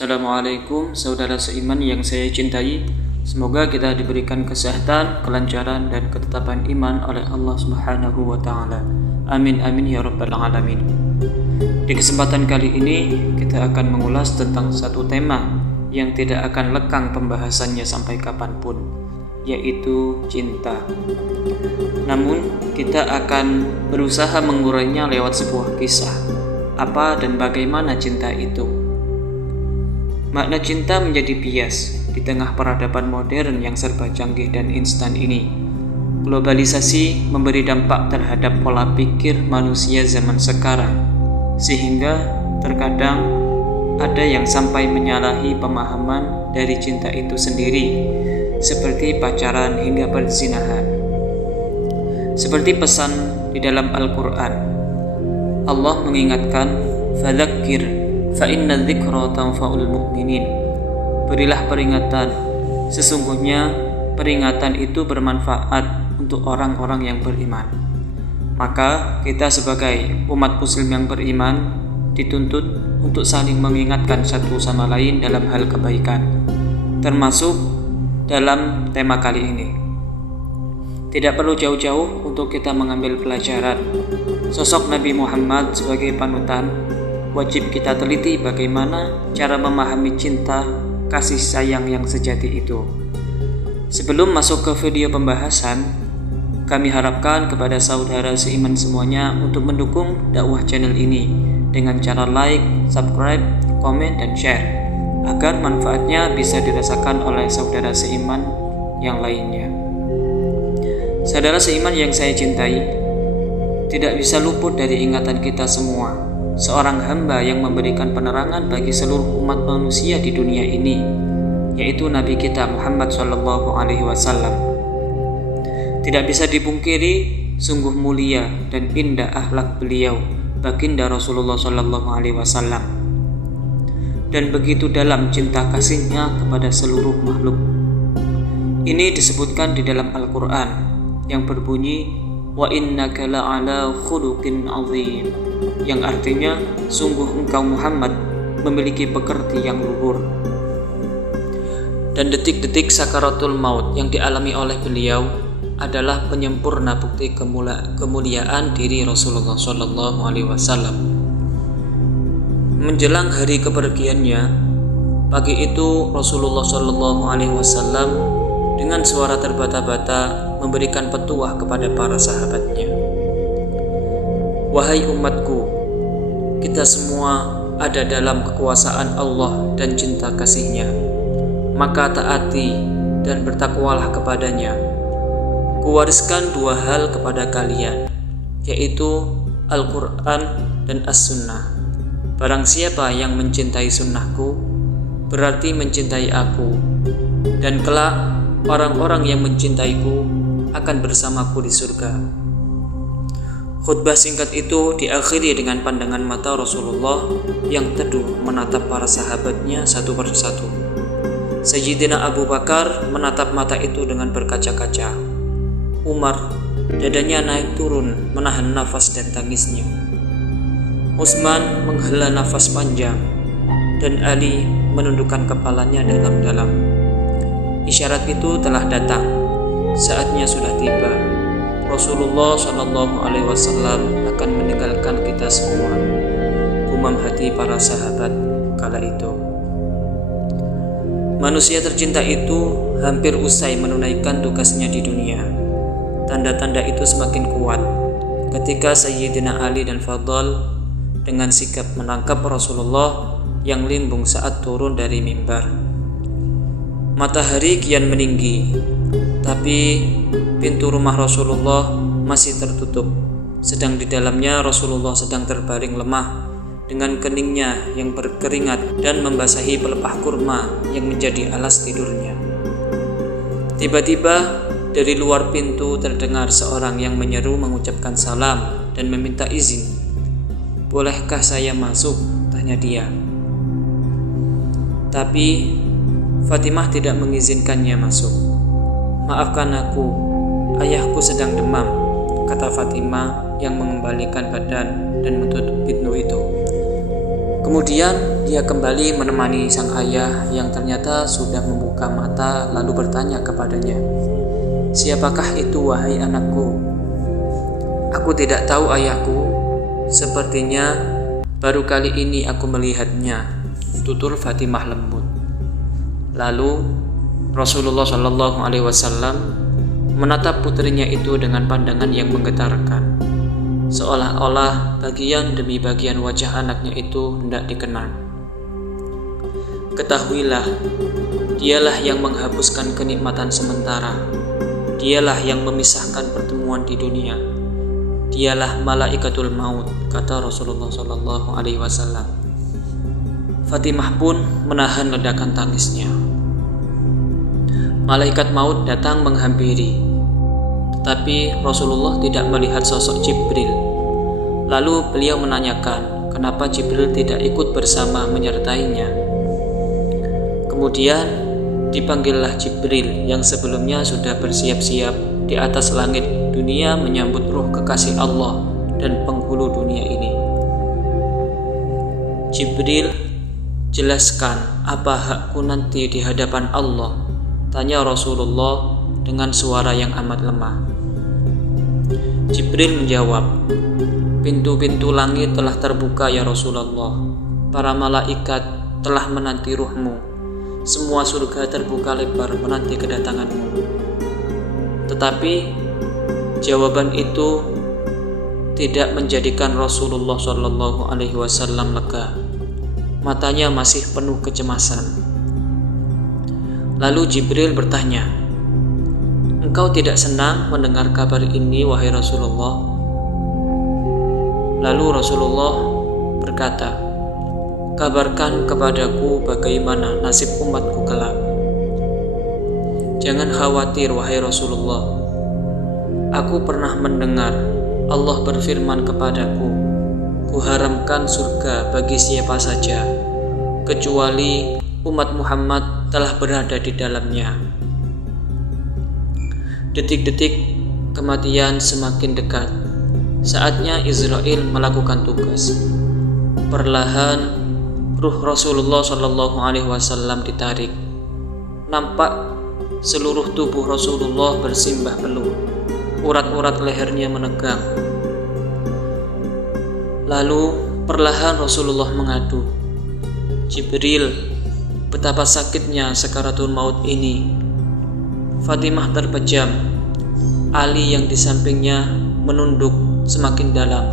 Assalamualaikum saudara seiman yang saya cintai. Semoga kita diberikan kesehatan, kelancaran dan ketetapan iman oleh Allah Subhanahu wa taala. Amin amin ya rabbal alamin. Di kesempatan kali ini kita akan mengulas tentang satu tema yang tidak akan lekang pembahasannya sampai kapanpun, yaitu cinta. Namun kita akan berusaha mengurainya lewat sebuah kisah. Apa dan bagaimana cinta itu? Makna cinta menjadi bias di tengah peradaban modern yang serba canggih dan instan ini. Globalisasi memberi dampak terhadap pola pikir manusia zaman sekarang, sehingga terkadang ada yang sampai menyalahi pemahaman dari cinta itu sendiri, seperti pacaran hingga perzinahan. Seperti pesan di dalam Al-Quran, Allah mengingatkan, "Fadzakir fa inna dzikra tanfa'ul mu'minin." Berilah peringatan, sesungguhnya peringatan itu bermanfaat untuk orang-orang yang beriman. Maka kita sebagai umat muslim yang beriman dituntut untuk saling mengingatkan satu sama lain dalam hal kebaikan, termasuk dalam tema kali ini. Tidak perlu jauh-jauh untuk kita mengambil pelajaran. Sosok Nabi Muhammad sebagai panutan, wajib kita teliti bagaimana cara memahami cinta, kasih sayang yang sejati itu. Sebelum masuk ke video pembahasan, kami harapkan kepada saudara seiman semuanya untuk mendukung dakwah channel ini dengan cara like, subscribe, komen, dan share, agar manfaatnya bisa dirasakan oleh saudara seiman yang lainnya. Saudara seiman yang saya cintai, tidak bisa luput dari ingatan kita semua seorang hamba yang memberikan penerangan bagi seluruh umat manusia di dunia ini, yaitu Nabi kita Muhammad SAW. Tidak bisa dipungkiri, sungguh mulia dan indah akhlak beliau, baginda Rasulullah SAW, dan begitu dalam cinta kasihnya kepada seluruh makhluk. Ini disebutkan di dalam Al-Quran yang berbunyi, "Wa innaka la'ala khuluqin 'azim", yang artinya sungguh engkau Muhammad memiliki pekerti yang luhur. Dan detik-detik sakaratul maut yang dialami oleh beliau adalah penyempurna bukti kemuliaan diri Rasulullah SAW. Menjelang hari kepergiannya, pagi itu Rasulullah SAW dengan suara terbata-bata memberikan petuah kepada para sahabatnya. "Wahai umatku, kita semua ada dalam kekuasaan Allah dan cinta kasih-Nya. Maka taati dan bertakwalah kepadanya. Kuwariskan dua hal kepada kalian, yaitu Al-Quran dan As-Sunnah. Barang siapa yang mencintai sunnahku, berarti mencintai aku, dan kelak orang-orang yang mencintaiku akan bersamaku di surga." Khutbah singkat itu diakhiri dengan pandangan mata Rasulullah yang teduh menatap para sahabatnya satu persatu. Sayyidina Abu Bakar menatap mata itu dengan berkaca-kaca. Umar, dadanya naik turun menahan nafas dan tangisnya. Utsman menghela nafas panjang, dan Ali menundukkan kepalanya dalam-dalam. Isyarat itu telah datang, saatnya sudah tiba. Rasulullah SAW akan meninggalkan kita semua. Gumam hati para sahabat kala itu. Manusia tercinta itu hampir usai menunaikan tugasnya di dunia. Tanda-tanda itu semakin kuat ketika Sayyidina Ali dan Fadl dengan sigap menangkap Rasulullah yang limbung saat turun dari mimbar. Matahari kian meninggi, tapi pintu rumah Rasulullah masih tertutup, sedang di dalamnya Rasulullah sedang terbaring lemah dengan keningnya yang berkeringat dan membasahi pelepah kurma yang menjadi alas tidurnya. Tiba-tiba dari luar pintu terdengar seorang yang menyeru mengucapkan salam dan meminta izin. "Bolehkah saya masuk?" tanya dia. Tapi Fatimah tidak mengizinkannya masuk. "Maafkan aku, ayahku sedang demam," kata Fatimah yang mengembalikan badan dan menutup pintu itu. Kemudian dia kembali menemani sang ayah yang ternyata sudah membuka mata lalu bertanya kepadanya, "Siapakah itu wahai anakku?" "Aku tidak tahu ayahku, sepertinya baru kali ini aku melihatnya," tutur Fatimah lembut. Lalu Rasulullah Shallallahu Alaihi Wasallam menatap putrinya itu dengan pandangan yang menggetarkan, seolah-olah bagian demi bagian wajah anaknya itu hendak dikenal. "Ketahuilah, dialah yang menghapuskan kenikmatan sementara, dialah yang memisahkan pertemuan di dunia, dialah malaikatul maut," kata Rasulullah Shallallahu Alaihi Wasallam. Fatimah pun menahan ledakan tangisnya. Malaikat maut datang menghampiri, tetapi Rasulullah tidak melihat sosok Jibril. Lalu beliau menanyakan kenapa Jibril tidak ikut bersama menyertainya. Kemudian dipanggillah Jibril yang sebelumnya sudah bersiap-siap di atas langit dunia menyambut ruh kekasih Allah dan penghulu dunia ini. "Jibril, jelaskan apa hakku nanti di hadapan Allah?" tanya Rasulullah dengan suara yang amat lemah. Jibril menjawab, "Pintu-pintu langit telah terbuka ya Rasulullah. Para malaikat telah menanti ruhmu. Semua surga terbuka lebar menanti kedatanganmu." Tetapi jawaban itu tidak menjadikan Rasulullah Shallallahu Alaihi Wasallam lega. Matanya masih penuh kecemasan. Lalu Jibril bertanya, "Engkau tidak senang mendengar kabar ini, wahai Rasulullah?" Lalu Rasulullah berkata, "Kabarkan kepadaku bagaimana nasib umatku kelak." "Jangan khawatir, wahai Rasulullah. Aku pernah mendengar Allah berfirman kepadaku, Kuharamkan surga bagi siapa saja, kecuali umat Muhammad telah berada di dalamnya." Detik-detik kematian semakin dekat. Saatnya Israel melakukan tugas. Perlahan ruh Rasulullah Shallallahu Alaihi Wasallam ditarik. Nampak seluruh tubuh Rasulullah bersimbah peluh. Urat-urat lehernya menegang. Lalu perlahan Rasulullah mengadu, "Jibril, betapa sakitnya sakaratul maut ini." Fatimah terpejam. Ali yang di sampingnya menunduk semakin dalam,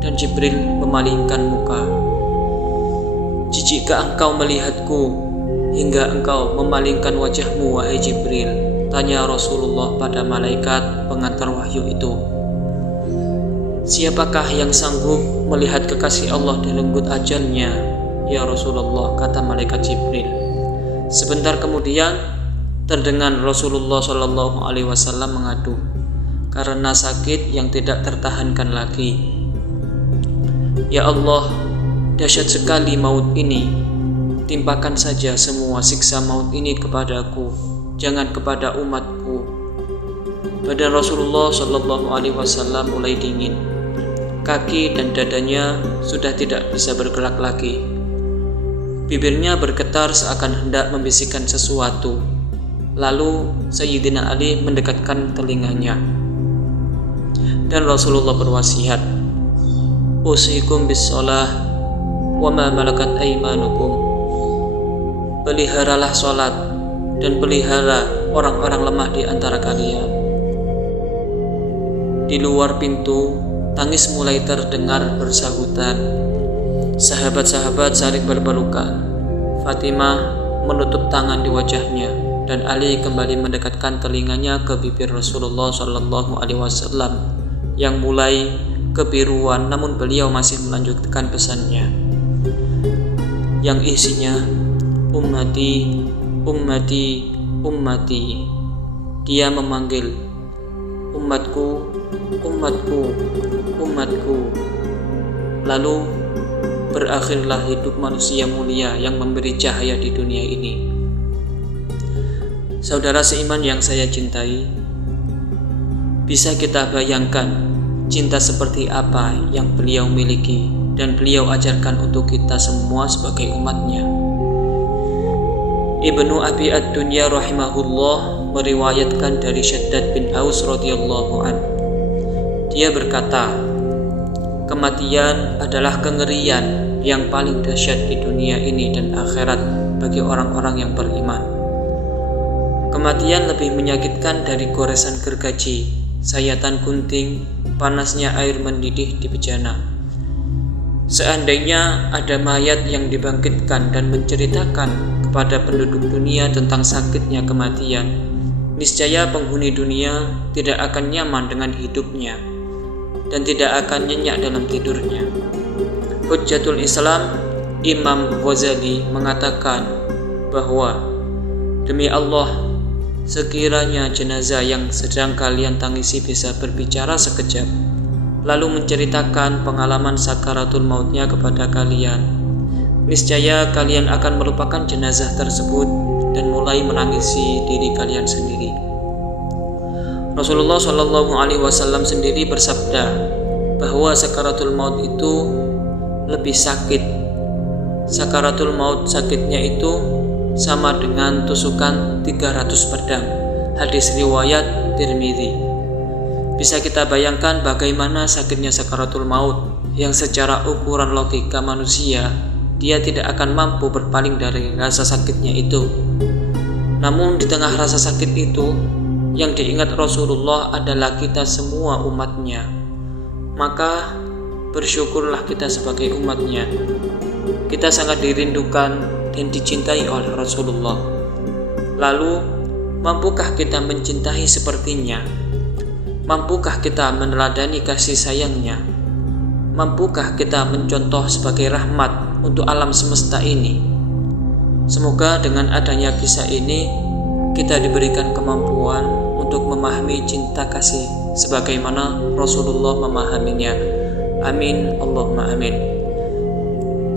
dan Jibril memalingkan muka. "Jijikkah engkau melihatku hingga engkau memalingkan wajahmu, wahai Jibril?" tanya Rasulullah pada malaikat pengantar wahyu itu. "Siapakah yang sanggup melihat kekasih Allah direnggut ajalnya, ya Rasulullah?" kata malaikat Jibril. Sebentar kemudian terdengar Rasulullah Shallallahu Alaihi Wasallam mengadu karena sakit yang tidak tertahankan lagi. "Ya Allah, dahsyat sekali maut ini. Timpakan saja semua siksa maut ini kepadaku, jangan kepada umatku." Badan Rasulullah Shallallahu Alaihi Wasallam mulai dingin. Kaki dan dadanya sudah tidak bisa bergerak lagi. Bibirnya bergetar seakan hendak membisikkan sesuatu. Lalu Sayyidina Ali mendekatkan telinganya, dan Rasulullah berwasiat, "Usikum bis-shalah wa ma malakat aymanukum." Peliharalah sholat dan pelihara orang-orang lemah di antara kalian. Di luar pintu, tangis mulai terdengar bersahutan. Sahabat-sahabat saling berpelukan. Fatimah menutup tangan di wajahnya, dan Ali kembali mendekatkan telinganya ke bibir Rasulullah Shallallahu Alaihi Wasallam yang mulai kebiruan, namun beliau masih melanjutkan pesannya yang isinya, "Ummati, ummati, ummati." Dia memanggil, "Umatku, umatku, umatku." Lalu berakhirlah hidup manusia mulia yang memberi cahaya di dunia ini. Saudara seiman yang saya cintai, bisa kita bayangkan cinta seperti apa yang beliau miliki dan beliau ajarkan untuk kita semua sebagai umatnya. Ibnu Abi Ad-Dunya rahimahullah meriwayatkan dari Syaddad bin Aus radhiyallahu an. Dia berkata, kematian adalah kengerian yang paling dahsyat di dunia ini dan akhirat bagi orang-orang yang beriman. Kematian lebih menyakitkan dari goresan gergaji, sayatan gunting, panasnya air mendidih di bejana. Seandainya ada mayat yang dibangkitkan dan menceritakan kepada penduduk dunia tentang sakitnya kematian, niscaya penghuni dunia tidak akan nyaman dengan hidupnya dan tidak akan nyenyak dalam tidurnya. Hujjatul Islam Imam Ghazali mengatakan bahwa demi Allah, sekiranya jenazah yang sedang kalian tangisi bisa berbicara sekejap, lalu menceritakan pengalaman sakaratul mautnya kepada kalian, niscaya kalian akan melupakan jenazah tersebut dan mulai menangisi diri kalian sendiri. Rasulullah Shallallahu Alaihi Wasallam sendiri bersabda bahwa sakaratul maut itu lebih sakit. Sakaratul maut sakitnya itu sama dengan tusukan 300 pedang. Hadis riwayat Tirmidzi. Bisa kita bayangkan bagaimana sakitnya sakaratul maut yang secara ukuran logika manusia dia tidak akan mampu berpaling dari rasa sakitnya itu. Namun di tengah rasa sakit itu, yang diingat Rasulullah adalah kita semua umatnya. Maka bersyukurlah kita sebagai umatnya. Kita sangat dirindukan dan dicintai oleh Rasulullah. Lalu, mampukah kita mencintai sepertinya? Mampukah kita meneladani kasih sayangnya? Mampukah kita mencontoh sebagai rahmat untuk alam semesta ini? Semoga dengan adanya kisah ini kita diberikan kemampuan untuk memahami cinta kasih sebagaimana Rasulullah memahaminya. Amin, Allahumma amin.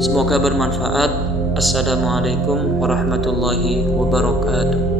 Semoga bermanfaat. Assalamualaikum warahmatullahi wabarakatuh.